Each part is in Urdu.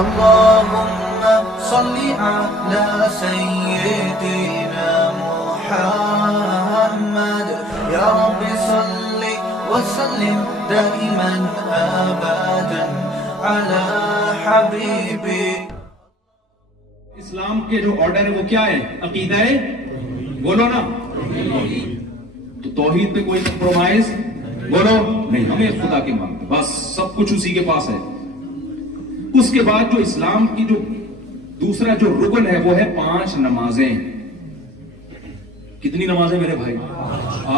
اللهم صل على سيدنا محمد يا رب صل وسلم دائما ابدا على حبيبي. اسلام کے جو آرڈر ہے وہ کیا ہے؟ عقیدہ ہے، بولو نا. تو توحید پہ کوئی کمپرومائز بولو نہیں، ہمیں خدا کے مانتے بس، سب کچھ اسی کے پاس ہے. اس کے بعد جو اسلام کی جو دوسرا جو رکن ہے وہ ہے 5 نمازیں. کتنی نمازیں میرے بھائی؟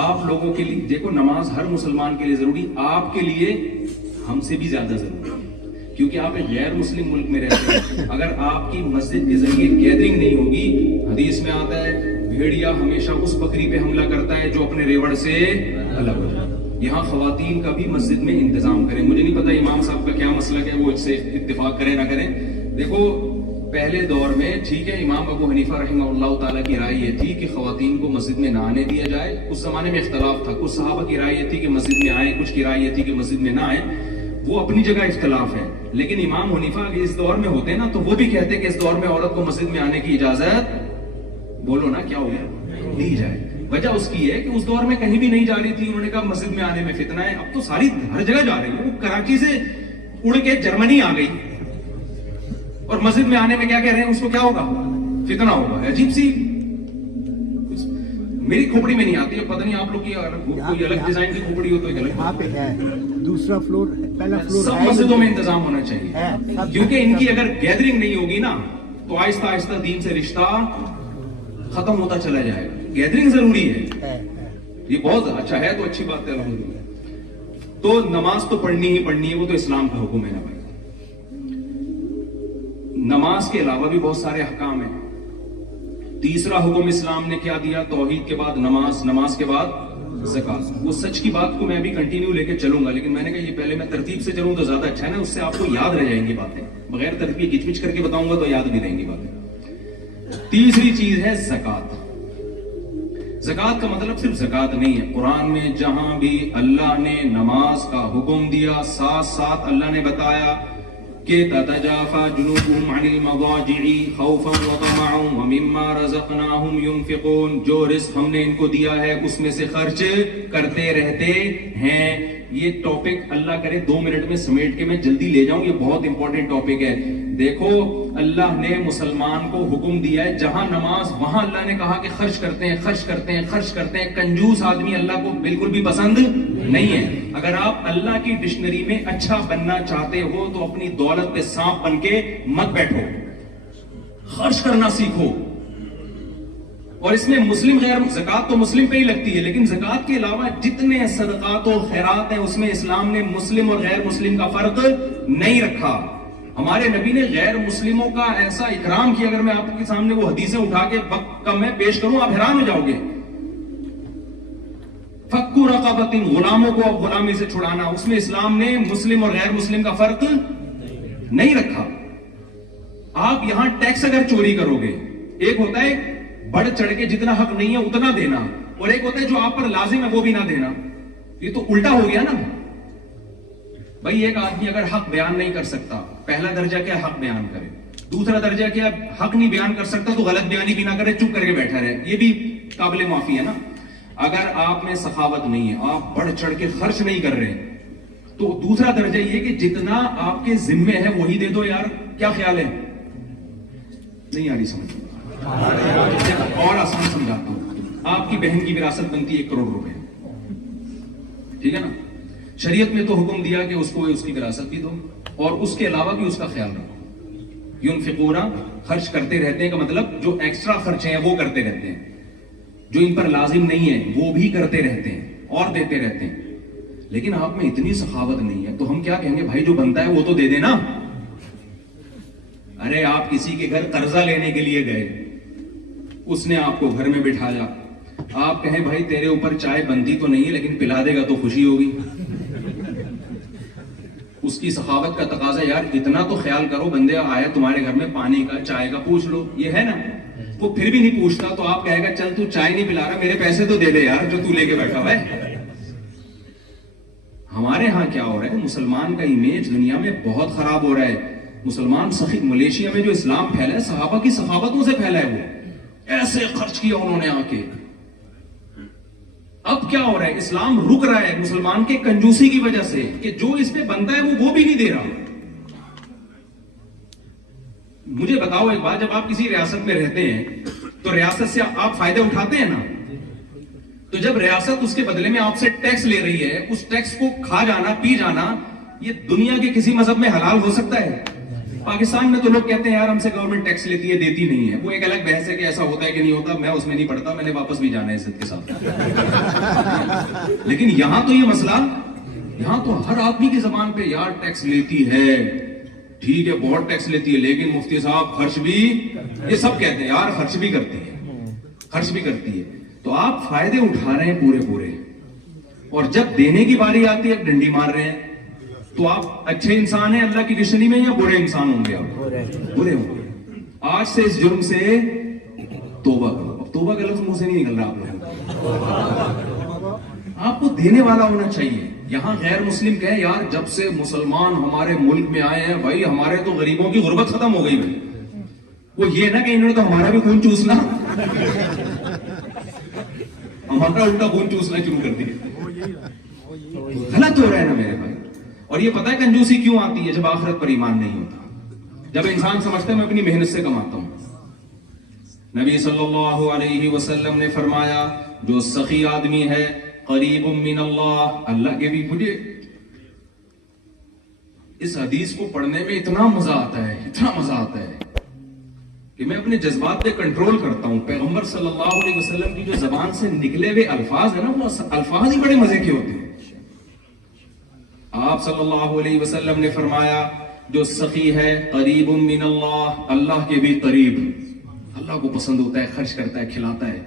آپ لوگوں کے لیے دیکھو، نماز ہر مسلمان کے لیے ضروری، آپ کے لیے ہم سے بھی زیادہ ضروری ہے، کیونکہ آپ ایک غیر مسلم ملک میں رہتے ہیں. اگر آپ کی مسجد کے ذریعے گیدرنگ نہیں ہوگی، حدیث میں آتا ہے بھیڑیا ہمیشہ اس بکری پہ حملہ کرتا ہے جو اپنے ریوڑ سے الگ ہو جائے. یہاں خواتین کا بھی مسجد میں انتظام کریں. مجھے نہیں پتا امام صاحب کا کیا مسلک ہے، وہ اس سے اتفاق کریں نہ کریں. دیکھو پہلے دور میں ٹھیک ہے، امام ابو حنیفہ رحمہ اللہ تعالیٰ کی رائے یہ تھی کہ خواتین کو مسجد میں نہ آنے دیا جائے. اس زمانے میں اختلاف تھا، کچھ صحابہ کی رائے یہ تھی کہ مسجد میں آئیں، کچھ کی رائے یہ تھی کہ مسجد میں نہ آئیں. وہ اپنی جگہ اختلاف ہے، لیکن امام حنیفہ اس دور میں ہوتے نا تو وہ بھی کہتے کہ اس دور میں عورت کو مسجد میں آنے کی اجازت بولو نا کیا ہو گیا دی جائے. وجہ اس کی ہے کہ اس دور میں کہیں بھی نہیں جا رہی تھی، انہوں نے کہا مسجد میں آنے میں فتنہ ہے. اب تو ساری ہر جگہ جا رہی ہے. وہ کراچی سے اڑ کے جرمنی آ گئی اور مسجد میں آنے میں کیا کہہ رہے ہیں، اس کو کیا ہوگا؟ فتنہ ہوگا. عجیب سی، میری کھوپڑی میں نہیں آتی ہے، پتہ نہیں آپ لوگ کی کوئی الگ ڈیزائن کی کھوپڑی ہو تو ایک الگ. دوسرا فلور، پہلا فلور سب مسجدوں میں انتظام ہونا چاہیے، کیونکہ ان کی اگر گیدرنگ نہیں ہوگی نا تو آہستہ آہستہ دین سے رشتہ ختم ہوتا چلا جائے گا. گیدرنگ ضروری ہے، یہ بہت اچھا ہے، تو اچھی بات ہے الحمدللہ. تو نماز تو پڑھنی ہی پڑھنی ہے، وہ تو اسلام کا حکم ہے نا بھائی. نماز کے علاوہ بھی بہت سارے احکام ہیں. تیسرا حکم اسلام نے کیا دیا؟ توحید کے بعد نماز، نماز کے بعد زکات. وہ سچ کی بات کو میں بھی کنٹینیو لے کے چلوں گا، لیکن میں نے کہا یہ پہلے میں ترتیب سے چلوں تو زیادہ اچھا ہے نا، اس سے آپ کو یاد رہ جائیں گی باتیں. بغیر ترتیب کچ پچ کر کے بتاؤں گا تو یاد نہیں رہیں گی باتیں. تیسری چیز ہے زکات. زکات کا مطلب صرف زکات نہیں ہے. قرآن میں جہاں بھی اللہ نے نماز کا حکم دیا، ساتھ ساتھ اللہ نے بتایا کہ تتجافى جنوبهم عن المضاجع خوفا وطمعا ومما رزقناهم ينفقون. جو رزق ہم نے ان کو دیا ہے اس میں سے خرچ کرتے رہتے ہیں. یہ ٹاپک اللہ کرے 2 منٹ میں سمیٹ کے میں جلدی لے جاؤں، یہ بہت امپورٹنٹ ٹاپک ہے. دیکھو اللہ نے مسلمان کو حکم دیا ہے جہاں نماز وہاں اللہ نے کہا کہ خرچ کرتے ہیں، خرچ کرتے ہیں، خرچ کرتے ہیں. کنجوس آدمی اللہ کو بالکل بھی پسند نہیں ہے. اگر آپ اللہ کی ڈکشنری میں اچھا بننا چاہتے ہو تو اپنی دولت پہ سانپ بن کے مت بیٹھو، خرچ کرنا سیکھو. اور اس میں مسلم غیر زکات تو مسلم پہ ہی لگتی ہے، لیکن زکات کے علاوہ جتنے صدقات و خیرات ہیں اس میں اسلام نے مسلم اور غیر مسلم کا فرق نہیں رکھا. ہمارے نبی نے غیر مسلموں کا ایسا اکرام کیا، اگر میں آپ کے سامنے وہ حدیثیں اٹھا کے وقت کم میں پیش کروں آپ حیران ہو جاؤ گے. فکو رقبۃ، غلاموں کو غلامی سے چھڑانا، اس میں اسلام نے مسلم اور غیر مسلم کا فرق نہیں رکھا. آپ یہاں ٹیکس اگر چوری کرو گے، ایک ہوتا ہے بڑھ چڑھ کے جتنا حق نہیں ہے اتنا دینا، اور ایک ہوتا ہے جو آپ پر لازم ہے وہ بھی نہ دینا. یہ تو الٹا ہو گیا نا بھائی. ایک آدمی اگر حق بیان نہیں کر سکتا، پہلا درجہ کیا حق بیان کرے، دوسرا درجہ کیا حق نہیں بیان کر سکتا تو غلط بیانی بھی نہ کرے، چپ کر کے بیٹھا رہے. یہ بھی قابل معافی ہے نا. اگر آپ میں سخاوت نہیں ہے، آپ بڑھ چڑھ کے خرچ نہیں کر رہے، تو دوسرا درجہ یہ کہ جتنا آپ کے ذمے ہے وہی دے دو. یار کیا خیال ہے؟ نہیں آ رہی سمجھ؟ اور آسان سمجھاتا ہوں. آپ کی بہن کی وراثت بنتی ہے 1 کروڑ روپے، ٹھیک ہے نا. شریعت میں تو حکم دیا کہ اس کو اس کی وراثت بھی دو اور اس کے علاوہ بھی اس کا خیال رکھو. ينفقون، خرچ کرتے رہتے ہیں کا مطلب جو ایکسٹرا خرچے ہیں وہ کرتے رہتے ہیں، جو ان پر لازم نہیں ہے وہ بھی کرتے رہتے ہیں اور دیتے رہتے ہیں. لیکن آپ میں اتنی سخاوت نہیں ہے تو ہم کیا کہیں گے؟ بھائی جو بنتا ہے وہ تو دے دینا. ارے آپ کسی کے گھر قرضہ لینے کے لیے گئے، اس نے آپ کو گھر میں بٹھایا، آپ کہیں بھائی تیرے اوپر چائے بنتی تو نہیں ہے لیکن پلا دے گا تو خوشی ہوگی. اس کی سخاوت کا تقاضا یار اتنا تو خیال کرو، بندے آیا تمہارے گھر میں پانی کا چائے کا پوچھ لو. یہ ہے نا. وہ پھر بھی نہیں پوچھتا تو آپ کہے گا چل تو چائے نہیں پلا رہا، میرے پیسے تو دے دے یار جو تو لے کے بیٹھا ہوا ہے. ہمارے ہاں کیا ہو رہا ہے؟ مسلمان کا امیج دنیا میں بہت خراب ہو رہا ہے. مسلمان سخی ملیشیا میں جو اسلام پھیلا ہے صحابہ کی سخاوتوں سے پھیلا ہے, وہ ایسے خرچ کیا انہوں نے آ کے. اب کیا ہو رہا ہے, اسلام رک رہا ہے مسلمان کے کنجوسی کی وجہ سے کہ جو اس پہ بنتا ہے وہ بھی نہیں دے رہا. مجھے بتاؤ ایک بات, جب آپ کسی ریاست میں رہتے ہیں تو ریاست سے آپ فائدے اٹھاتے ہیں نا, تو جب ریاست اس کے بدلے میں آپ سے ٹیکس لے رہی ہے, اس ٹیکس کو کھا جانا پی جانا یہ دنیا کے کسی مذہب میں حلال ہو سکتا ہے؟ پاکستان میں تو لوگ کہتے ہیں یار ہم سے گورنمنٹ ٹیکس لیتی ہے دیتی نہیں ہے, وہ ایک الگ بحث ہے کہ ایسا ہوتا ہے کہ نہیں ہوتا, میں اس میں نہیں پڑتا, میں نے واپس بھی جانا ہے عزت کے ساتھ. لیکن یہاں تو یہ مسئلہ, یہاں تو ہر آدمی کی زبان پہ یار ٹیکس لیتی ہے, ٹھیک ہے بہت ٹیکس لیتی ہے, لیکن مفتی صاحب خرچ بھی, یہ سب کہتے ہیں یار خرچ بھی کرتی ہے, خرچ بھی کرتی ہے. تو آپ فائدے اٹھا رہے ہیں پورے, اور جب دینے کی باری آتی ہے ڈنڈی مار رہے ہیں. تو آپ اچھے انسان ہیں اللہ کی ڈکشنری میں یا برے انسان ہوں گے؟ آپ برے ہوں گے. آج سے اس جرم سے توبہ کرو. اب توبہ کا لفظ منہ سے نہیں نکل رہا آپ لوگوں. آپ کو دینے والا ہونا چاہیے. یہاں غیر مسلم کہے یار جب سے مسلمان ہمارے ملک میں آئے ہیں بھائی ہمارے تو غریبوں کی غربت ختم ہو گئی بھائی. وہ یہ نہ کہ انہوں نے تو ہمارا بھی خون چوسنا, ہمارا الٹا خون چوسنا شروع کر دیا. غلط ہو رہا ہے نا میرے بھائی. اور یہ پتہ ہے کنجوسی کیوں آتی ہے؟ جب آخرت پر ایمان نہیں ہوتا, جب انسان سمجھتا ہے میں اپنی محنت سے کماتا ہوں. نبی صلی اللہ علیہ وسلم نے فرمایا جو سخی آدمی ہے قریب من اللہ, اللہ کے بھی. مجھے اس حدیث کو پڑھنے میں اتنا مزہ آتا ہے, اتنا مزہ آتا ہے کہ میں اپنے جذبات پہ کنٹرول کرتا ہوں. پیغمبر صلی اللہ علیہ وسلم کی جو زبان سے نکلے ہوئے الفاظ ہیں نا, وہ الفاظ ہی بڑے مزے کے ہوتے ہیں. آپ صلی اللہ علیہ وسلم نے فرمایا جو سخی ہے قریب من اللہ, اللہ کے بھی قریب, اللہ کو پسند ہوتا ہے, خرچ کرتا ہے, کھلاتا ہے.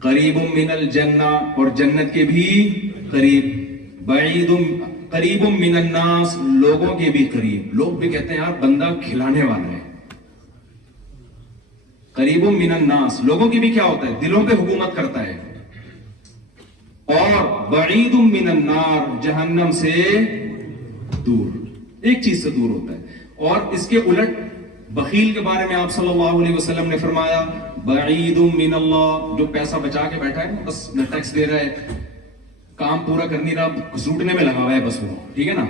قریب من الجنہ, اور جنت کے بھی قریب. بعید قریب من الناس, لوگوں کے بھی قریب. لوگ بھی کہتے ہیں یار بندہ کھلانے والا ہے. قریب من الناس, لوگوں کی بھی کیا ہوتا ہے, دلوں پہ حکومت کرتا ہے. اور بعید من النار, جہنم سے دور, ایک چیز سے دور ہوتا ہے. اور اس کے الٹ بخیل کے بارے میں آپ صلی اللہ علیہ وسلم نے فرمایا بعید من اللہ, جو پیسہ بچا کے بیٹھا ہے بس نہ ٹیکس دے رہا ہے, کام پورا کر نہیں رہا, سوٹنے میں لگا ہوا ہے بس وہ, ٹھیک ہے نا.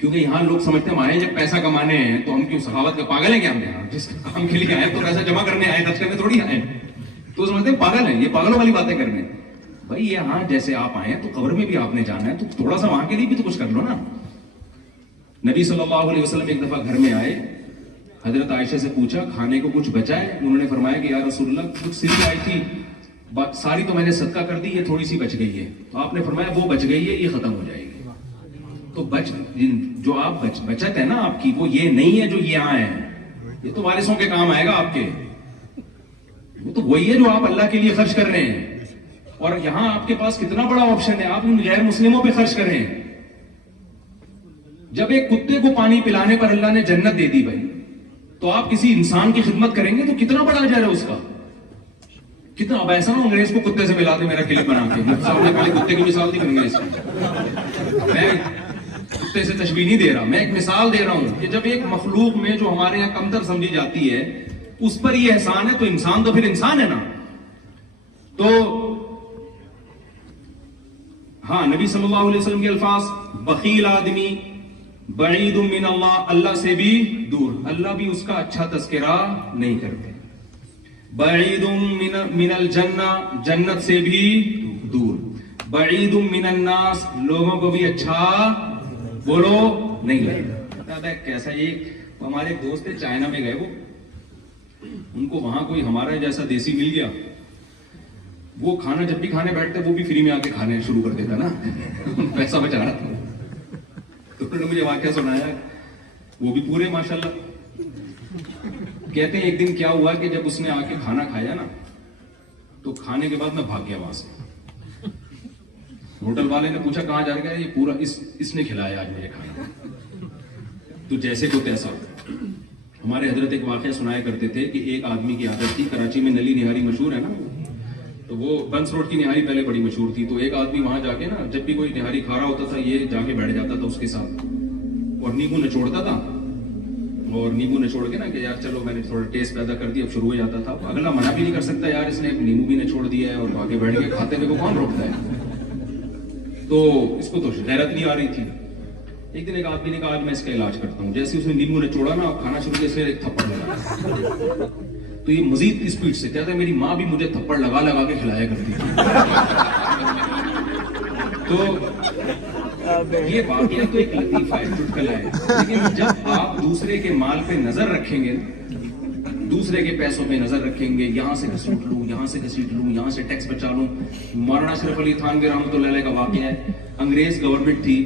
کیونکہ یہاں لوگ سمجھتے ہیں ہمارے جب پیسہ کمانے ہیں تو ہم کیوں سخاوت کا پاگل ہیں کیا؟ ہم یہاں جس کام کے لیے آئے تو پیسہ جمع کرنے آئے, خرچ کرنے تھوڑی آئے. تو سمجھتے ہیں پاگل ہیں, یہ پاگلوں والی باتیں کرنے. بھائی یہاں جیسے آپ آئے ہیں تو قبر میں بھی آپ نے جانا ہے, تو تھوڑا سا وہاں کے لیے بھی تو کچھ کر لو نا. نبی صلی اللہ علیہ وسلم ایک دفعہ گھر میں آئے, حضرت عائشہ سے پوچھا کھانے کو کچھ بچا ہے؟ انہوں نے فرمایا کہ یا رسول اللہ کچھ صرف آئی تھی, ساری تو میں نے صدقہ کر دی, یہ تھوڑی سی بچ گئی ہے. تو آپ نے فرمایا وہ بچ گئی ہے, یہ ختم ہو جائے گی. تو جو آپ بچت ہے نا آپ کی, وہ یہ نہیں ہے جو یہاں ہے, یہ تو وارثوں کے کام آئے گا آپ کے. وہ تو وہی ہے جو آپ اللہ کے لیے خرچ کر رہے ہیں. اور یہاں آپ کے پاس کتنا بڑا آپشن ہے, آپ ان غیر مسلموں پہ خرچ کر رہے ہیں. جب ایک کتے کو پانی پلانے پر اللہ نے جنت دے دی بھائی, تو آپ کسی انسان کی خدمت کریں گے تو کتنا بڑا اجر ہے اس کا, کتنا. اب ایسا نہ انگریز کو کتے سے ملا دے میرا کلپ بنا کے, کتے کی مثال نہیں کروں گا. میں کتے سے تشبیہ نہیں دے رہا, میں ایک مثال دے رہا ہوں کہ جب ایک مخلوق میں جو ہمارے یہاں کمتر سمجھی جاتی ہے اس پر یہ احسان ہے, تو انسان تو پھر انسان ہے نا. تو ہاں نبی صلی اللہ علیہ وسلم کے الفاظ, بخیل آدمی بعید من اللہ, اللہ سے بھی دور, اللہ بھی اس کا اچھا تذکرہ نہیں کرتے. بعید من الجنہ, جنت سے بھی دور. بعید من الناس, لوگوں کو بھی اچھا بولو نہیں لگتا. کیسا, یہ ہمارے ایک دوست تھے چائنا میں گئے, وہ ان کو وہاں کوئی ہمارا جیسا دیسی مل گیا, وہ کھانا جب بھی کھانے بیٹھتے وہ بھی فری میں آ کے کھانے شروع کر دیتا نا, پیسہ بچا رہا تھا. تو انہوں نے مجھے واقعہ سنایا, وہ بھی پورے ماشاءاللہ. کہتے ہیں ایک دن کیا ہوا کہ جب اس نے آ کے کھانا کھایا نا, تو کھانے کے بعد میں بھاگ گیا وہاں سے. ہوٹل والے نے پوچھا کہاں جا رہا ہے, یہ پورا اس نے کھلایا آج مجھے کھانا. تو جیسے کو تیسا. ہمارے حضرت ایک واقعہ سنایا کرتے تھے کہ ایک آدمی کی عادت تھی, کراچی میں نلی نہاری مشہور ہے نا, تو وہ بنس روڈ کی نہاری پہلے بڑی مشہور تھی. تو ایک آدمی وہاں جا کے نا, جب بھی کوئی نہاری کھا رہا ہوتا تھا یہ جا کے بیٹھ جاتا تھا اس کے ساتھ اور نیمبو نچوڑتا تھا اور نیمبو نچوڑ کے نا کہ یار چلو میں نے تھوڑا ٹیسٹ پیدا کر دیا، اب شروع ہو جاتا تھا. اگلا منع بھی نہیں کر سکتا یار اس نے نیمبو بھی نچوڑ دیا ہے اور آگے بیٹھ کے کھاتے ہوئے کو کون روکتا ہے. تو اس کو تو غیرت نہیں آ رہی تھی. ایک دن ایک آدمی نے کہا آج میں اس کا علاج کرتا ہوں. جیسے اس نے نیمبو نچوڑا نا کھانا شروع کیا، اس نے ایک تھپڑ لگا. تو یہ مزید اسپیڈ سے کہتا ہے میری ماں بھی مجھے تھپڑ لگا لگا کے کھلایا کرتی تھی. تو یہ واقعہ تو ایک لطیفہ ہے، چٹکلا ہے، لیکن جب آپ دوسرے کے مال پہ نظر رکھیں گے، دوسرے کے پیسوں پہ نظر رکھیں گے، یہاں سے گھسیٹ لوں، یہاں سے گھسیٹ لوں، یہاں سے ٹیکس بچا لوں. مولانا اشرف علی تھانوی رحمۃ اللہ علیہ کا واقعہ ہے. انگریز گورنمنٹ تھی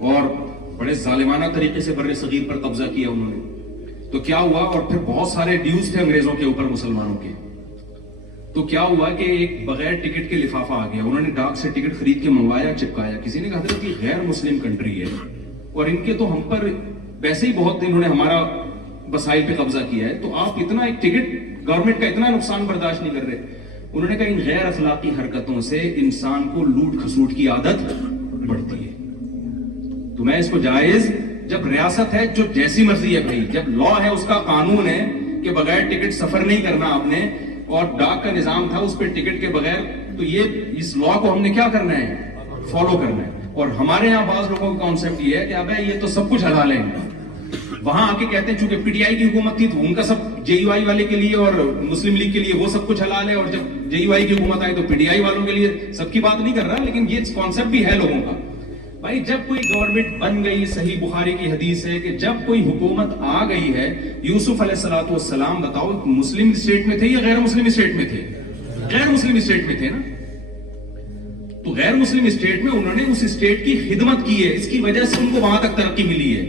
اور بڑے ظالمانہ طریقے سے بر صغیر پر قبضہ کیا انہوں نے. تو کیا ہوا، اور پھر بہت سارے ڈیوز تھے انگریزوں کے اوپر مسلمانوں کے. تو کیا ہوا کہ ایک بغیر ٹکٹ کے لفافہ آ گیا. انہوں نے ڈاک سے ٹکٹ خرید کے منگوایا، چپکایا. کسی نے کہا حضرت یہ غیر مسلم کنٹری ہے اور ان کے تو ہم پر ویسے ہی بہت انہوں نے ہمارا وسائل پہ قبضہ کیا ہے، تو آپ اتنا ایک ٹکٹ گورنمنٹ کا اتنا نقصان برداشت نہیں کر رہے. انہوں نے کہا ان غیر اخلاقی حرکتوں سے انسان کو لوٹ کھسوٹ کی عادت بڑھتی ہے. تو میں اس کو جائز، جب ریاست ہے جو جیسی مرضی ہے بھائی، جب لا ہے اس کا قانون ہے کہ بغیر ٹکٹ سفر نہیں کرنا آپ نے، اور ڈاک کا نظام تھا اس پہ ٹکٹ کے بغیر، تو یہ اس لا کو ہم نے کیا کرنا ہے، فالو کرنا ہے. اور ہمارے یہاں بعض لوگوں کا کانسیپٹ یہ ہے کہ ابے یہ تو سب کچھ حلال ہے. وہاں آ کے کہتے ہیں چونکہ پی ٹی آئی کی حکومت تھی تو ان کا سب جے یو آئی والے کے لیے اور مسلم لیگ کے لیے وہ سب کچھ حلال ہے، اور جب جے یو آئی کی حکومت آئی تو پی ٹی آئی والوں کے لیے. سب کی بات نہیں کر رہا، لیکن یہ کانسیپٹ بھی ہے لوگوں کا. بھائی جب کوئی گورنمنٹ بن گئی، صحیح بخاری کی حدیث ہے کہ جب کوئی حکومت آ گئی ہے، یوسف علیہ السلام بتاؤ مسلم اسٹیٹ میں تھے یا غیر مسلم اسٹیٹ میں تھے؟ غیر مسلم اسٹیٹ میں تھے نا. تو غیر مسلم اسٹیٹ میں انہوں نے اس اسٹیٹ کی خدمت کی ہے، اس کی وجہ سے ان کو وہاں تک ترقی ملی ہے.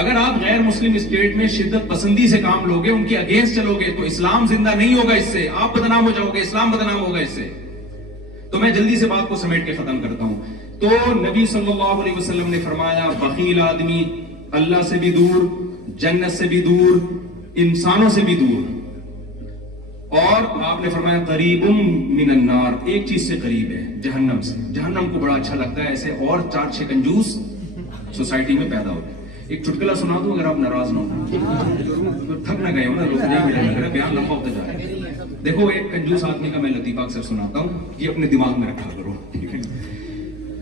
اگر آپ غیر مسلم اسٹیٹ میں شدت پسندی سے کام لوگے، ان کے اگینسٹ چلو گے، تو اسلام زندہ نہیں ہوگا. اس سے آپ بدنام ہو جاؤ گے، اسلام بدنام ہوگا اس سے. تو میں جلدی سے بات کو سمیٹ کے ختم کرتا ہوں. تو نبی صلی اللہ علیہ وسلم نے فرمایا بخیل آدمی اللہ سے بھی دور، جنت سے بھی دور، انسانوں سے بھی دور. اور آپ نے فرمایا قریب من النار، ایک چیز سے قریب ہے، جہنم سے. جہنم کو بڑا اچھا لگتا ہے ایسے اور 4-6 کنجوس سوسائٹی میں پیدا ہوتے. ایک چٹکلا سنا دوں اگر آپ ناراض نہ ہو، تھک نہ گئے ہو نا لوگ، میرا بیان لمبا ہوتا جا رہا ہے. دیکھو ایک کنجوس آدمی کا میں لطیفہ اکثر سناتا ہوں، یہ اپنے دماغ میں رکھا کرو.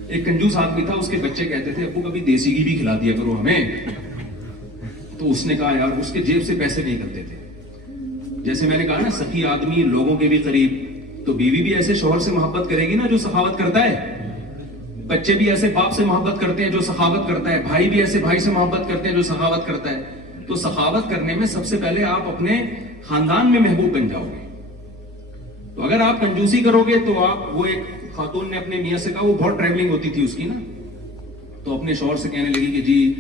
ایک کنجوس آدمی تھا، اس کے بچے کہتے تھے ابو کبھی دیسی گھی بھی کھلا دیا کرو ہمیں. تو اس نے کہا یار اس کے جیب سے پیسے نہیں کرتے تھے. جیسے میں نے کہا نا سخی آدمی لوگوں کے بھی قریب، تو بیوی بھی ایسے شوہر سے محبت کرے گی نا جو سخاوت کرتا ہے. بچے بھی ایسے باپ سے محبت کرتے ہیں جو سخاوت کرتا ہے. بھائی بھی ایسے بھائی سے محبت کرتے ہیں جو سخاوت کرتا ہے. تو سخاوت کرنے میں سب سے پہلے آپ اپنے خاندان میں محبوب بن جاؤ گے. تو اگر آپ کنجوسی کرو گے تو آپ، وہ ایک خاتون نے اپنے میاں سے کہا، وہ بہت ٹریولنگ ہوتی تھی اس کی نا، تو اپنے شوہر سے کہنے لگی کہ جی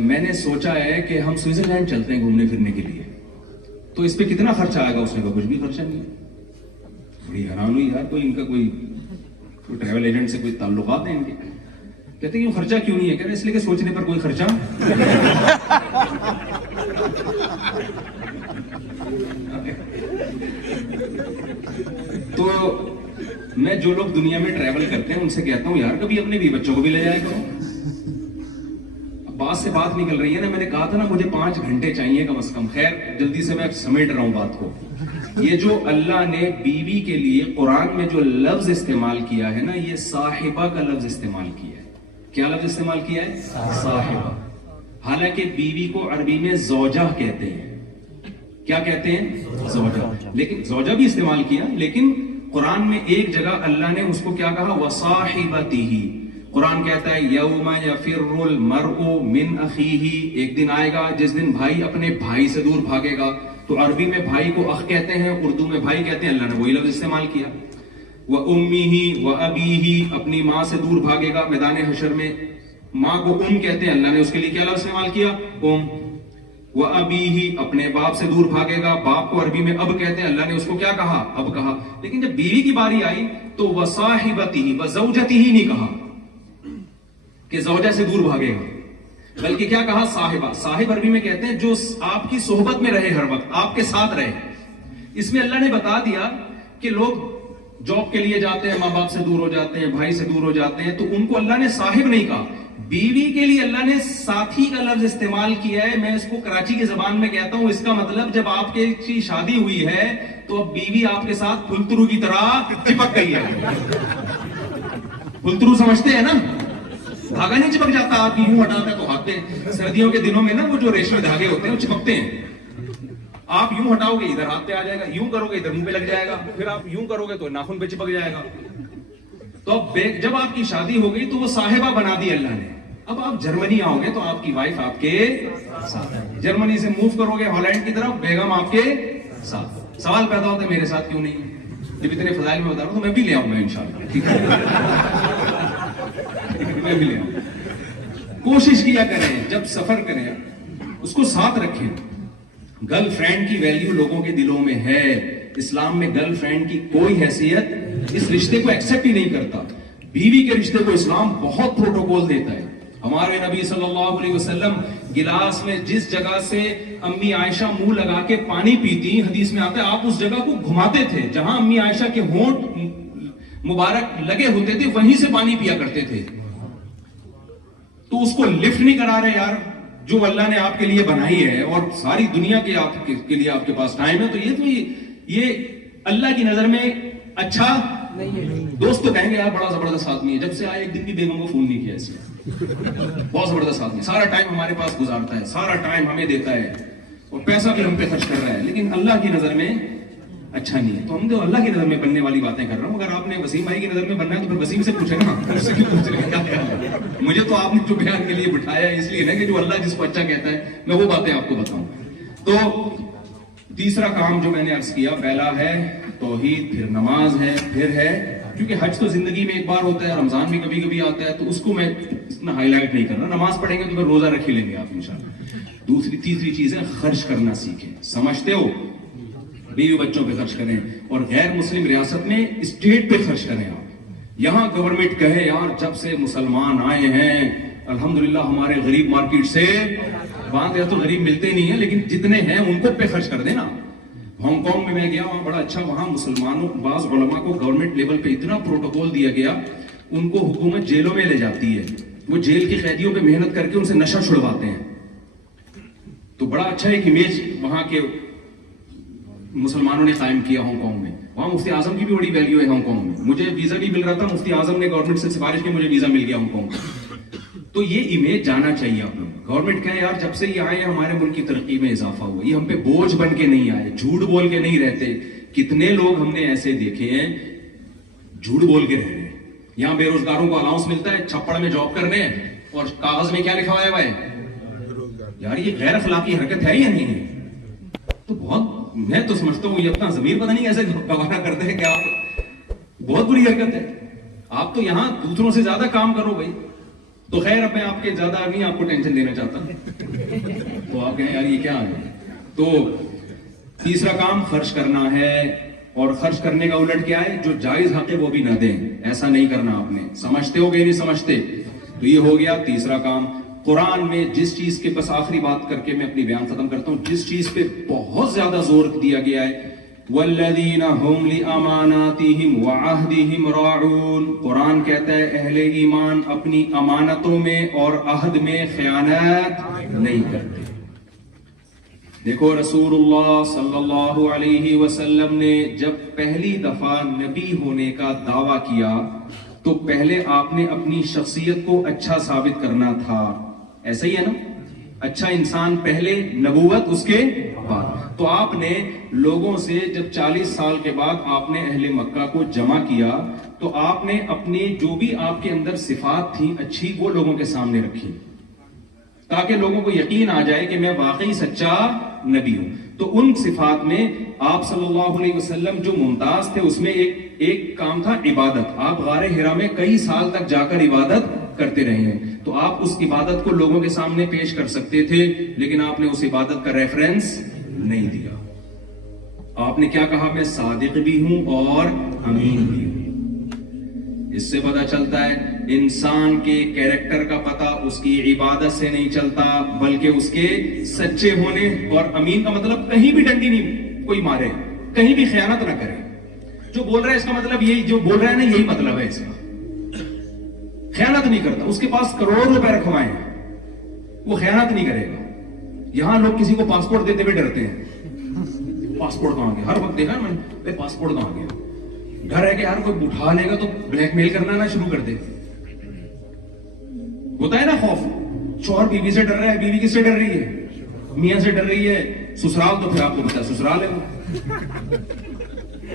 میں نے سوچا ہے کہ ہم سوئٹزرلینڈ چلتے ہیں گھومنے پھرنے کے لیے، تو اس پہ کتنا خرچہ آئے گا؟ اس نے کہا کچھ بھی خرچہ نہیں. بڑی حیران ہوئی یار، کوئی ان کا کوئی ٹریول ایجنٹ سے کوئی تعلقات ہیں ان کے. کہتے ہیں خرچہ کیوں نہیں ہے؟ کہہ رہے اس لیے کہ سوچنے پر کوئی خرچہ. تو میں جو لوگ دنیا میں ٹریول کرتے ہیں ان سے کہتا ہوں یار کبھی اپنے بھی بچوں کو بھی لے جائے کرو. بات سے بات نکل رہی ہے نا، میں نے کہا تھا نا مجھے 5 گھنٹے چاہیے کم از کم. خیر جلدی سے میں سمیٹ رہا ہوں بات کو. یہ جو اللہ نے بیوی کے لیے قرآن میں جو لفظ استعمال کیا ہے نا، یہ صاحبہ کا لفظ استعمال کیا ہے. کیا لفظ استعمال کیا ہے؟ صاحبہ. حالانکہ بیوی کو عربی میں زوجہ کہتے ہیں. کیا کہتے ہیں؟ زوجہ. لیکن زوجہ بھی استعمال کیا، لیکن قرآن میں ایک جگہ اللہ نے اس کو کیا کہا؟ وَصَاحِبَتِهِ. قرآن کہتا ہے یوم یفر المرء من اخیہ، ایک دن آئے گا جس دن بھائی اپنے بھائی سے دور بھاگے گا. تو عربی میں بھائی کو اخ کہتے ہیں، اردو میں بھائی کہتے ہیں. اللہ نے وہی لفظ استعمال کیا. وَأُمِّهِ وَأَبِيهِ، اپنی ماں سے دور بھاگے گا. میدان حشر میں ماں کو کہتے ہیں، اللہ نے اس کے لیے کیا لفظ استعمال کیا؟ وَأَبِيهِ، اپنے باپ سے دور بھاگے گا. باپ کو عربی میں اب کہتے ہیں، اللہ نے اس کو کیا کہا؟ اب کہا. لیکن جب بیوی کی باری آئی تو وَصَاحِبَتِهِ وَزَوْجَتِهِ نہیں کہا کہ زوجہ سے دور بھاگے گا، بلکہ کیا کہا؟ صاحبہ. صاحب عربی میں کہتے ہیں جو آپ کی صحبت میں رہے، ہر وقت آپ کے ساتھ رہے. اس میں اللہ نے بتا دیا کہ لوگ جاب کے لیے جاتے ہیں، ماں باپ سے دور ہو جاتے ہیں، بھائی سے دور ہو جاتے ہیں، تو ان کو اللہ نے صاحب نہیں کہا. بیوی کے لیے اللہ نے ساتھی کا لفظ استعمال کیا ہے. میں اس کو کراچی کی زبان میں کہتا ہوں, اس کا مطلب جب آپ کی شادی ہوئی ہے تو اب بیوی آپ کے ساتھ پھلترو کی طرح چپک گئی ہے. پھلترو سمجھتے ہیں نا, دھاگا نہیں چپک جاتا, آپ یوں ہٹاتے ہیں تو ہاتھ پہ, سردیوں کے دنوں میں نا وہ جو ریشمی دھاگے ہوتے ہیں وہ چپکتے ہیں. آپ یوں ہٹاؤ گے ادھر ہاتھ پہ آ جائے گا, یوں کرو گے ادھر منہ پہ لگ جائے گا, پھر آپ یوں کرو گے تو ناخن پہ چپک جائے گا. تو اب جب آپ کی شادی ہو گئی تو وہ صاحبہ بنا دی اللہ نے. اب آپ جرمنی آؤ گے تو آپ کی وائف آپ کے ساتھ, جرمنی سے موو کرو گے ہالینڈ کی طرف, بیگم آپ کے ساتھ. سوال پیدا ہوتا ہے میرے ساتھ کیوں نہیں؟ جب اتنے فضائل میں بتا رہا ہوں تو میں بھی لے آؤں گا انشاءاللہ, ٹھیک ہے, میں بھی لے آؤں. کوشش کیا کریں جب سفر کریں اس کو ساتھ رکھیں. گرل فرینڈ کی ویلیو لوگوں کے دلوں میں ہے, اسلام میں گرل فرینڈ کی کوئی حیثیت اس رشتے کو ایکسپٹ ہی نہیں کرتا. بیوی کے رشتے کو اسلام بہت پروٹوکول دیتا ہے. ہمارے نبی صلی اللہ علیہ وسلم گلاس میں جس جگہ سے امی عائشہ منہ لگا کے پانی پیتی, حدیث میں آتا ہے آپ اس جگہ کو گھماتے تھے جہاں امی عائشہ کے ہونٹ مبارک لگے ہوتے تھے, وہیں سے پانی پیا کرتے تھے. تو اس کو لفٹ نہیں کرا رہے یار, جو اللہ نے آپ کے لیے بنائی ہے اور ساری دنیا کے لیے آپ کے پاس ٹائم ہے, تو یہ اللہ کی نظر میں اچھا نہیں ہے. دوست تو کہیں گے یار بڑا زبردست آدمی ہے, جب سے آئے ایک دن بھی بیگم کو فون نہیں کیا اس نے, بہت زبردست آدمی, سارا ٹائم ہمارے پاس گزارتا ہے, سارا ٹائم ہمیں دیتا ہے اور پیسہ بھی ہم پہ خرچ کر رہا ہے, لیکن اللہ کی نظر میں اچھا نہیں ہے. تو ہم تو اللہ کی نظر میں بننے والی باتیں کر رہا ہوں. اگر آپ نے وسیم بھائی کی نظر میں بننا ہے تو پھر وسیم سے پوچھے نا, اس سے کیوں پوچھ رہے ہیں کیا خیال ہے؟ مجھے تو آپ نے جو بیان کے لیے بٹھایا ہے اس لیے نا کہ جو اللہ جس کو اچھا کہتا ہے میں وہ باتیں آپ کو بتاؤں. تو تیسرا کام جو میں نے عرض کیا, پہلا ہے توحید, پھر نماز ہے, پھر ہے کیونکہ حج تو زندگی میں ایک بار ہوتا ہے, رمضان بھی کبھی کبھی آتا ہے, تو اس کو میں اتنا ہائی لائٹ نہیں کر رہا. نماز پڑھیں گے تو پھر روزہ رکھ ہی لیں گے آپ انشاءاللہ. تیسری چیز ہے خرچ کرنا سیکھیں. سمجھتے ہو, بیوی بچوں پہ خرچ کریں, اور غیر مسلم ریاست میں اسٹیٹ پہ خرچ کریں. آپ یہاں گورنمنٹ کہے یار جب سے مسلمان آئے ہیں الحمدللہ ہمارے غریب مارکیٹ سے, وہاں تو غریب ملتے نہیں ہیں لیکن جتنے ہیں ان کو پہ خرچ کر دینا. ہانگ کانگ میں گیا, وہاں بڑا اچھا, وہاں مسلمانوں بعض علماء کو گورنمنٹ لیول پہ اتنا پروٹوکول دیا گیا, ان کو حکومت جیلوں میں لے جاتی ہے, وہ جیل کی قیدیوں پہ محنت کر کے ان سے نشہ چھڑواتے ہیں. تو بڑا اچھا ایک امیج وہاں کے مسلمانوں نے قائم کیا ہانگ کانگ میں. وہاں مفتی اعظم کی بھی بڑی ویلیو ہے ہانگ کانگ میں. مجھے ویزا نہیں مل رہا تھا, مفتی اعظم نے گورنمنٹ سے سفارش کی, مجھے ویزا مل گیا ہانگ کانگ. تو یہ امیج جانا چاہیے آپ لوگ. گورنمنٹ کہے یار جب سے یہ آئے ہمارے ملک کی ترقی میں اضافہ ہوا, یہ ہم پہ بوجھ بن کے نہیں آئے, جھوٹ بول کے نہیں رہتے. کتنے لوگ ہم نے ایسے دیکھے ہیں جھوٹ بول کے رہ رہے ہیں. یہاں بے روزگاروں کو الاؤنس ملتا ہے چھپڑ میں جاب کرنے, اور کاغذ میں کیا لکھا ہوا ہے یار, یہ غیر اخلاقی حرکت ہے یا نہیں ہے؟ تو بہت, میں تو سمجھتا ہوں یہ اپنا ضمیر پتہ نہیں کیسے گوارا کرتے ہیں کہ آپ, بہت بری حرکت ہے. آپ تو یہاں دوسروں سے زیادہ کام کرو بھائی. تو خیر اب میں آپ کے زیادہ نہیں آپ کو ٹینشن دینا چاہتا, تو آپ کہیں یار یہ کیا ہے. تو تیسرا کام خرچ کرنا ہے, اور خرچ کرنے کا الٹ کیا ہے, جو جائز حق ہے وہ بھی نہ دیں. ایسا نہیں کرنا آپ نے. سمجھتے ہو گے نہیں سمجھتے؟ تو یہ ہو گیا تیسرا کام. قرآن میں جس چیز کے, بس آخری بات کر کے میں اپنی بیان ختم کرتا ہوں, جس چیز پہ بہت زیادہ زور دیا گیا ہے, وَالَّذِينَ هُمْ لِأَمَانَاتِهِمْ وَعَهْدِهِمْ رَاعُونَ. قرآن کہتا ہے اہل ایمان اپنی امانتوں میں اور عہد میں خیانت نہیں کرتے. دیکھو رسول اللہ صلی اللہ علیہ وسلم نے جب پہلی دفعہ نبی ہونے کا دعویٰ کیا تو پہلے آپ نے اپنی شخصیت کو اچھا ثابت کرنا تھا. ایسا ہی ہے نا, اچھا انسان پہلے, نبوت اس کے بعد. تو آپ نے لوگوں سے جب 40 سال کے بعد آپ نے اہل مکہ کو جمع کیا تو آپ نے اپنی جو بھی آپ کے اندر صفات تھیں اچھی وہ لوگوں کے سامنے رکھی, تاکہ لوگوں کو یقین آ جائے کہ میں واقعی سچا نبی ہوں. تو ان صفات میں آپ صلی اللہ علیہ وسلم جو ممتاز تھے اس میں ایک کام تھا عبادت. آپ غار حرا میں کئی سال تک جا کر عبادت کرتے رہے ہیں, تو آپ اس عبادت کو لوگوں کے سامنے پیش کر سکتے تھے, لیکن آپ نے اس عبادت کا ریفرنس نہیں دیا. آپ نے کیا کہا, میں صادق بھی ہوں اور امین بھی ہوں. اس سے پتہ چلتا ہے انسان کے کیریکٹر کا پتہ اس کی عبادت سے نہیں چلتا بلکہ اس کے سچے ہونے. اور امین کا مطلب کہیں بھی ڈنڈی نہیں کوئی مارے, کہیں بھی خیانت نہ کرے. جو بول رہا ہے اس کا مطلب یہی, جو بول رہا ہے نا یہی مطلب ہے اس کا. خیانت نہیں کرتا. اس کے پاس کروڑ روپے رکھوائے ہیں, وہ خیانت نہیں کرے گا. یہاں لوگ کسی کو پاسپورٹ دیتے ہوئے ڈرتے ہیں, پاسپورٹ کہاں گیا, ہر وقت دیکھا نا میں پاسپورٹ کہاں گیا. ڈر ہے کہ یار کوئی اٹھا لے گا تو بلیک میل کرنا نہ شروع کر دے. ہوتا ہے نا خوف, شوہر بیوی سے ڈر رہا ہے, بیوی کس سے ڈر رہی ہے, میاں سے ڈر رہی ہے, سسرال تو پھر آپ کو پتا ہے سسرال ہے وہ.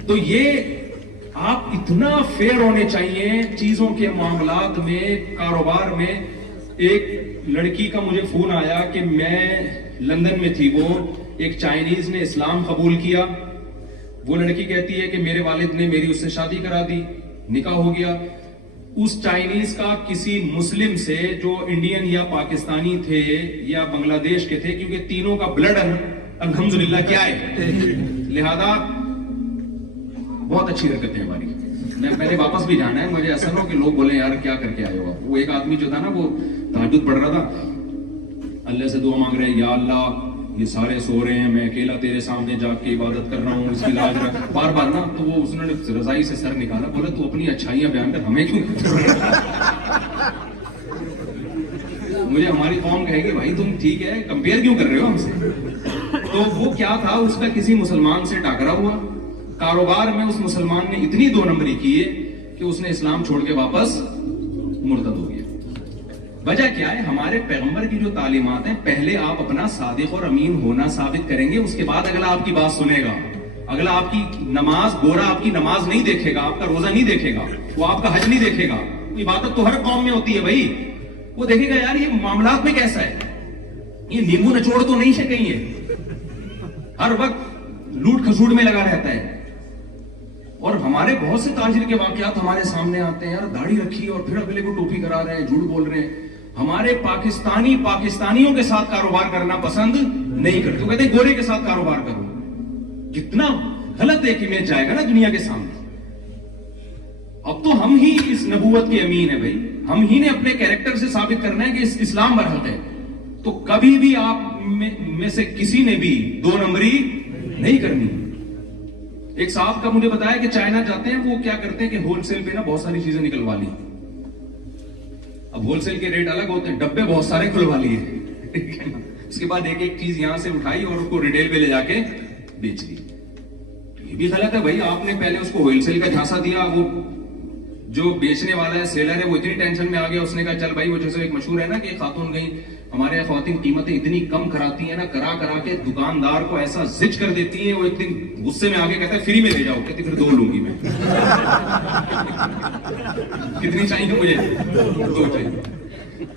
تو یہ آپ اتنا فیئر ہونے چاہیے چیزوں کے معاملات میں, کاروبار میں. ایک لڑکی کا مجھے فون آیا کہ میں لندن میں تھی, وہ ایک چائنیز نے اسلام قبول کیا. وہ لڑکی کہتی ہے کہ میرے والد نے میری اس سے شادی کرا دی, نکاح ہو گیا. اس چائنیز کا کسی مسلم سے جو انڈین یا پاکستانی تھے یا بنگلہ دیش کے تھے, کیونکہ تینوں کا بلڈ الحمدللہ کیا ہے, لہذا بہت اچھی حرکتیں ہماری. میں نے واپس بھی جانا ہے, مجھے ایسا نہ ہو کہ لوگ بولیں یار کیا کر کے آئے ہو. وہ ایک آدمی جو تھا نا وہ تہجد پڑھ رہا تھا, اللہ سے دعا مانگ رہے, یا اللہ یہ سارے سو رہے ہیں, میں اکیلا تیرے سامنے جا کے عبادت کر رہا ہوں, اس کی لاج رکھ, بار بار نا. تو وہ اس نے رضائی سے سر نکالا, بولا تو اپنی اچھائیاں بیان کر, ہمیں کیوں. مجھے ہماری قوم کہے گی بھائی تم ٹھیک ہے, کمپیئر کیوں کر رہے ہو ہم سے. تو وہ کیا تھا, اس کا کسی مسلمان سے ٹاکرا ہوا کاروبار میں. اس مسلمان نے اتنی دو نمبری کی ہے کہ اس نے اسلام چھوڑ کے واپس مرتد ہو گیا. وجہ کیا ہے, ہمارے پیغمبر کی جو تعلیمات ہیں, پہلے آپ اپنا صادق اور امین ہونا ثابت کریں گے, اس کے بعد اگلا آپ کی بات سنے گا. اگلا آپ کی نماز, گورا آپ کی نماز نہیں دیکھے گا, آپ کا روزہ نہیں دیکھے گا, وہ آپ کا حج نہیں دیکھے گا. عبادت تو ہر قوم میں ہوتی ہے بھائی, وہ دیکھے گا یار یہ معاملات میں کیسا ہے, یہ نیمبو نچوڑ تو نہیں ہے کہیں, یہ ہر وقت لوٹ کھسوٹ میں لگا رہتا ہے. اور ہمارے بہت سے تاجر کے واقعات ہمارے سامنے آتے ہیں, یار داڑھی رکھی اور پھر اگلے کو ٹوپی کرا رہے ہیں, جھوٹ بول رہے ہیں. ہمارے پاکستانیوں کے ساتھ کاروبار کرنا پسند نہیں کرتے, وہ کہتے ہیں گورے کے ساتھ کاروبار کرو. کتنا غلط ایک امیج جائے گا نا دنیا کے سامنے. اب تو ہم ہی اس نبوت کے امین ہیں بھائی, ہم ہی نے اپنے کیریکٹر سے ثابت کرنا ہے کہ اسلام برحق ہے. تو کبھی بھی آپ میں سے کسی نے بھی دو نمبری نہیں کرنی. ایک صاحب کا مجھے بتایا کہ چائنا جاتے ہیں, وہ کیا کرتے ہیں کہ ہول سیل پہ نا بہت ساری چیزیں نکلوا لی. اب ہول سیل کے ریٹ الگ ہوتے ہیں, ڈبے بہت سارے کھلوا لیے, اس کے بعد ایک ایک چیز یہاں سے اٹھائی اور اس کو ریٹیل پہ لے جا کے بیچ لی. یہ بھی غلط ہے بھائی, آپ نے پہلے اس کو ہول سیل کا جھانسا دیا, وہ جو بیچنے والا ہے, سیلر ہے, وہ اتنی ٹینشن میں آ گیا, اس نے کہا چل بھائی, وہ جیسے ایک مشہور ہے نا کہ خاتون گئی, ہمارے خواتین قیمتیں اتنی کم کراتی ہیں نا, کرا کرا کے دکاندار کو ایسا زج کر دیتی ہیں, وہ ایک دن غصے میں آگے کہتا ہے فری میں لے جاؤ, کہتی پھر 2 لوں گی میں. کتنی چاہیے مجھے, 2 چاہیے.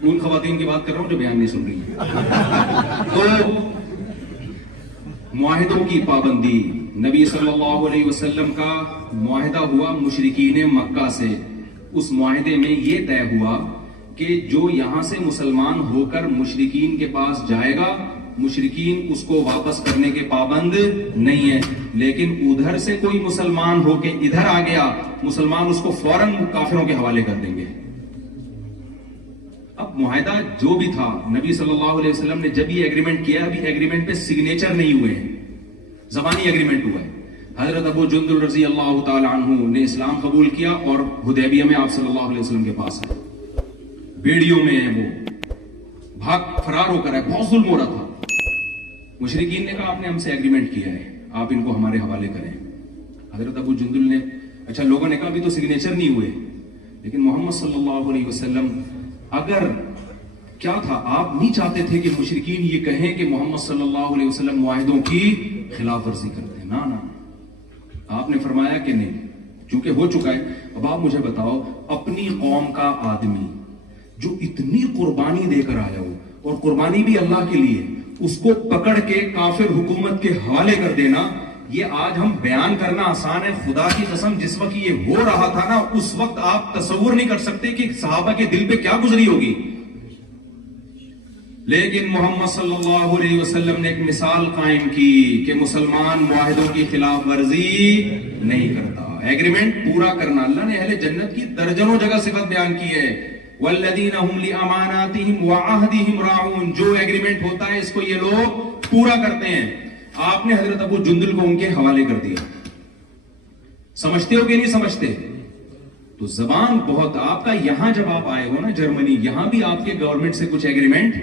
ان خواتین کی بات کر رہا ہوں جو بیان نہیں سن رہی. تو معاہدوں کی پابندی, نبی صلی اللہ علیہ وسلم کا معاہدہ ہوا مشرکین مکہ سے. اس معاہدے میں یہ طے ہوا کہ جو یہاں سے مسلمان ہو کر مشرکین کے پاس جائے گا, مشرکین اس کو واپس کرنے کے پابند نہیں ہے, لیکن ادھر سے کوئی مسلمان ہو کے ادھر آ گیا, مسلمان اس کو فوراً کافروں کے حوالے کر دیں گے. اب معاہدہ جو بھی تھا, نبی صلی اللہ علیہ وسلم نے جب یہ ایگریمنٹ کیا, ابھی ایگریمنٹ پہ سگنیچر نہیں ہوئے ہیں, زبانی ایگریمنٹ ہوا ہے. حضرت ابو جندل رضی اللہ تعالی عنہ نے اسلام قبول کیا اور حدیبیہ میں آپ صلی اللہ علیہ وسلم کے پاس ہے, بیڑیوں میں ہے, وہ بھاگ فرار ہو کر ہے, بہت ظلم ہو رہا تھا. مشرکین نے کہا آپ نے ہم سے ایگریمنٹ کیا ہے, آپ ان کو ہمارے حوالے کریں. حضرت ابو جندل نے, اچھا لوگوں نے کہا ابھی تو سگنیچر نہیں ہوئے, لیکن محمد صلی اللہ علیہ وسلم, اگر کیا تھا, آپ نہیں چاہتے تھے کہ مشرکین یہ کہیں کہ محمد صلی اللہ علیہ وسلم معاہدوں کی خلاف ورزی کرتے ہیں. نا آپ نے فرمایا کہ نہیں, چونکہ ہو چکا ہے. اب آپ مجھے بتاؤ, اپنی قوم کا آدمی جو اتنی قربانی دے کر آیا ہو, اور قربانی بھی اللہ کے لیے, اس کو پکڑ کے کافر حکومت کے حوالے کر دینا, یہ آج ہم بیان کرنا آسان ہے. خدا کی قسم جس وقت یہ ہو رہا تھا نا, اس وقت آپ تصور نہیں کر سکتے کہ صحابہ کے دل پہ کیا گزری ہوگی. لیکن محمد صلی اللہ علیہ وسلم نے ایک مثال قائم کی کہ مسلمان معاہدوں کی خلاف ورزی نہیں کرتا, ایگریمنٹ پورا کرنا. اللہ نے اہل جنت کی درجنوں جگہ صفت بیان کی ہے, والذین هم لاماناتهم وعہدهم راعون, جو ایگریمنٹ ہوتا ہے اس کو یہ لوگ پورا کرتے ہیں. آپ نے حضرت ابو جندل کو ان کے حوالے کر دیا. سمجھتے ہو کہ نہیں سمجھتے؟ تو زبان بہت آپ کا. یہاں جب آپ آئے ہو نا جرمنی, یہاں بھی آپ کے گورنمنٹ سے کچھ ایگریمنٹ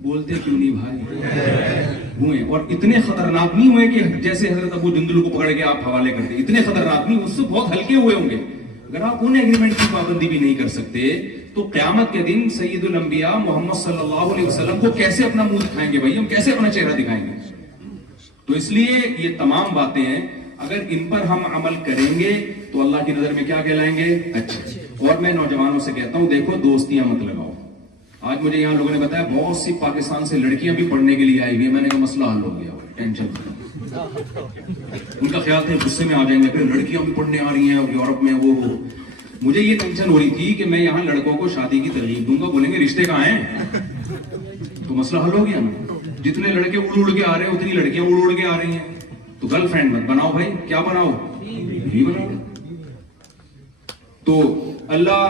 بولتے کیوں نہیں بھائی ہوئے, اور اتنے خطرناک نہیں ہوئے کہ جیسے حضرت ابو جندل کو پکڑ کے آپ حوالے کرتے, اتنے خطرناک نہیں, اس سے بہت ہلکے ہوئے ہوں گے. اگر آپ ان ایگریمنٹ کی پابندی بھی نہیں کر سکتے تو قیامت کے دن سید الانبیاء محمد صلی اللہ علیہ وسلم کو کیسے اپنا منہ دکھائیں گے بھائی, ہم کیسے اپنا چہرہ دکھائیں گے؟ تو اس لیے یہ تمام باتیں ہیں, اگر ان پر ہم عمل کریں گے تو اللہ کی نظر میں کیا کہلائیں گے؟ اچھے. اور میں نوجوانوں سے کہتا ہوں دیکھو دوستیاں مت لگاؤ. آج مجھے یہاں لوگوں نے بتایا بہت سی پاکستان سے لڑکیاں بھی پڑھنے کے لیے آئی ہوئی ہیں. میں نے کہا مسئلہ حل ہو گیا, ٹینشن. ان کا خیال تھا غصے میں آ جائیں گے, پھر لڑکیاں بھی پڑھنے آ رہی ہیں یورپ میں, وہ مجھے یہ ٹینشن ہو رہی تھی کہ میں یہاں لڑکوں کو شادی کی ترغیب دوں گا, بولیں گے رشتے کہاں ہیں, تو مسئلہ حل ہو گیا نا. جتنے لڑکے اڑ کے آ رہے ہیں اتنی لڑکیاں اڑ کے آ رہی ہیں. تو گرل فرینڈ مت بناؤ بھائی, کیا بناؤ, بیوی بناؤ. تو اللہ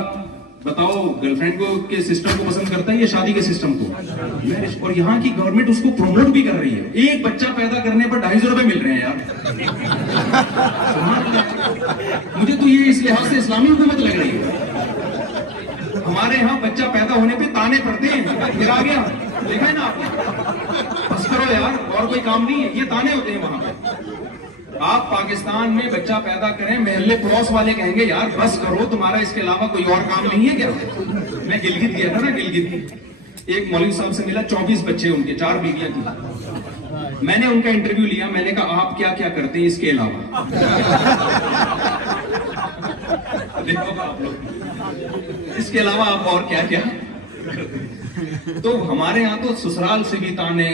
بتاؤ گرل فرینڈ کو کے سسٹم کو پسند کرتا ہے یا شادی کے سسٹم کو؟ اور یہاں کی گورنمنٹ اس کو پروموٹ بھی کر رہی ہے. ایک بچہ پیدا کرنے پر 250 روپے مل رہے ہیں یار. مجھے تو یہ اس لحاظ سے اسلامی حکومت لگ رہی ہے. ہمارے یہاں بچہ پیدا ہونے پہ تانے پڑتے ہیں, پھر آ گیا, دیکھا ہے نا آپ نے, بس کرو یار, اور کوئی کام نہیں ہے, یہ تانے ہوتے ہیں وہاں پہ. آپ پاکستان میں بچہ پیدا کریں, محلے پڑوس والے کہیں گے یار بس کرو, تمہارا اس کے علاوہ کوئی اور کام نہیں ہے کیا؟ میں گلگت گیا تھا نا, گلگت, ایک مولوی صاحب سے ملا, 24 بچے ان کے, 4 بیویاں تھیں. میں نے ان کا انٹرویو لیا, میں نے کہا آپ کیا کیا کرتے ہیں اس کے علاوہ؟ دیکھو گا آپ لوگ, اس کے علاوہ آپ اور کیا کیا. تو ہمارے یہاں تو سسرال سے بھی تانے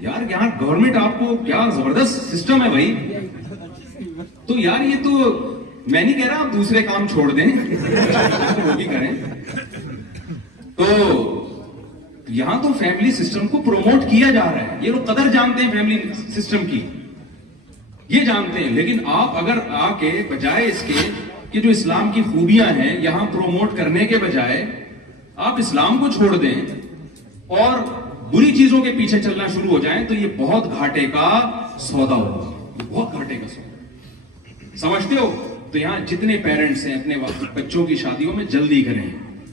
یار, یہاں گورنمنٹ آپ کو کیا زبردست سسٹم ہے بھائی. تو یار یہ تو میں نہیں کہہ رہا آپ دوسرے کام چھوڑ دیں, وہ بھی کریں. تو یہاں تو فیملی سسٹم کو پروموٹ کیا جا رہا ہے, یہ لوگ قدر جانتے ہیں فیملی سسٹم کی, یہ جانتے ہیں. لیکن آپ اگر آ کے بجائے اس کے کہ جو اسلام کی خوبیاں ہیں یہاں پروموٹ کرنے کے بجائے آپ اسلام کو چھوڑ دیں اور بری چیزوں کے پیچھے چلنا شروع ہو جائیں تو یہ بہت گھاٹے کا سودا ہوگا, بہت گھاٹے کا سودا. سمجھتے ہو؟ تو یہاں جتنے پیرنٹس ہیں اپنے بچوں کی شادیوں میں جلدی کریں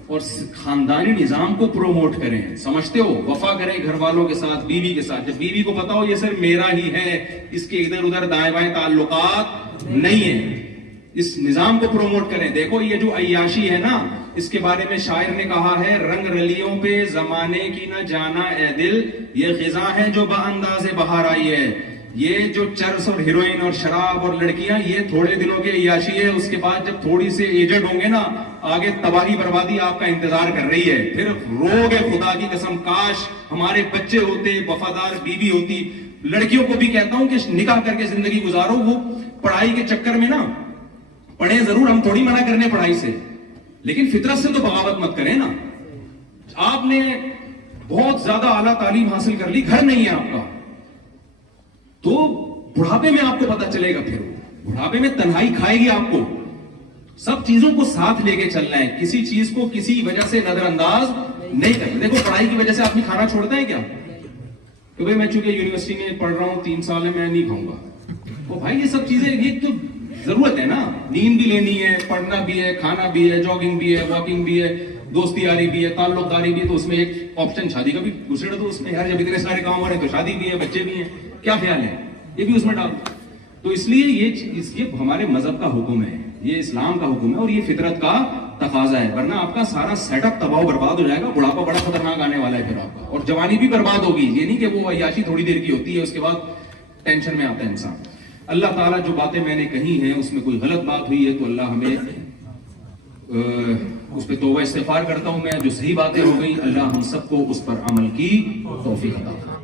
اور خاندانی نظام کو پروموٹ کریں. سمجھتے ہو؟ وفا کریں گھر والوں کے ساتھ, بیوی کے ساتھ. جب بیوی کو پتا ہو یہ صرف میرا ہی ہے, اس کے ادھر ادھر دائیں بائیں تعلقات نہیں ہیں, اس نظام کو پروموٹ کریں. دیکھو یہ جو عیاشی ہے نا, اس کے بارے میں شاعر نے کہا ہے, رنگ رلیوں پہ زمانے کی نہ جانا اے دل, یہ خزاں ہے جو بانداز بہار آئی ہے. یہ جو چرس اور ہیروئن اور شراب اور لڑکیاں یہ تھوڑے دنوں کے عیاشی ہے, اس کے بعد جب تھوڑی سے ایجڈ ہوں گے نا آگے تباہی بربادی آپ کا انتظار کر رہی ہے. پھر رو گے خدا کی قسم کاش ہمارے بچے ہوتے, وفادار بیوی ہوتی. لڑکیوں کو بھی کہتا ہوں کہ نکاح کر کے زندگی گزارو, وہ پڑھائی کے چکر میں نا پڑھیں ضرور, ہم تھوڑی منع کرنے پڑھائی سے, لیکن فطرت سے تو بغاوت مت کریں نا. آپ نے بہت زیادہ اعلیٰ تعلیم حاصل کر لی, گھر نہیں ہے آپ کا, تو بڑھاپے میں آپ کو پتا چلے گا. پھر بڑھاپے میں تنہائی کھائے گی آپ کو. سب چیزوں کو ساتھ لے کے چلنا ہے, کسی چیز کو کسی وجہ سے نظر انداز نہیں کرنا. دیکھو پڑھائی کی وجہ سے آدمی کھانا چھوڑتا ہے کیا کہ بھائی میں چونکہ یونیورسٹی میں پڑھ رہا ہوں 3 سال ہے میں نہیں کھاؤں گا. تو بھائی یہ سب چیزیں یہ تو ضرورت ہے نا, نیند بھی لینی ہے, پڑھنا بھی ہے, کھانا بھی ہے, جاگنگ بھی ہے, واکنگ بھی ہے, دوستی یاری بھی ہے, تعلق داری بھی ہے. تو اس میں ایک آپشن شادی کا بھی دوسرے, تو اس میں یار جب اتنے سارے کام ہو رہے ہیں تو شادی بھی ہے, بچے بھی ہیں, کیا خیال ہے, یہ بھی اس میں ڈال. تو اس لیے یہ ہمارے مذہب کا حکم ہے, یہ اسلام کا حکم ہے اور یہ فطرت کا تقاضا ہے, ورنہ آپ کا سارا سیٹ اپ تباہ و برباد ہو جائے گا. بڑھاپا بڑا خطرناک آنے والا ہے پھر آپ کا, اور جوانی بھی برباد ہوگی. یہ نہیں کہ وہ عیاشی تھوڑی دیر کی ہوتی ہے اس کے بعد ٹینشن میں آتا ہے انسان. اللہ تعالیٰ جو باتیں میں نے کہی ہیں اس میں کوئی غلط بات ہوئی ہے تو اللہ ہمیں اس پہ توبہ استغفار کرتا ہوں میں. جو صحیح باتیں ہو گئی اللہ ہم سب کو اس پر عمل کی توفیق عطا فرمائے.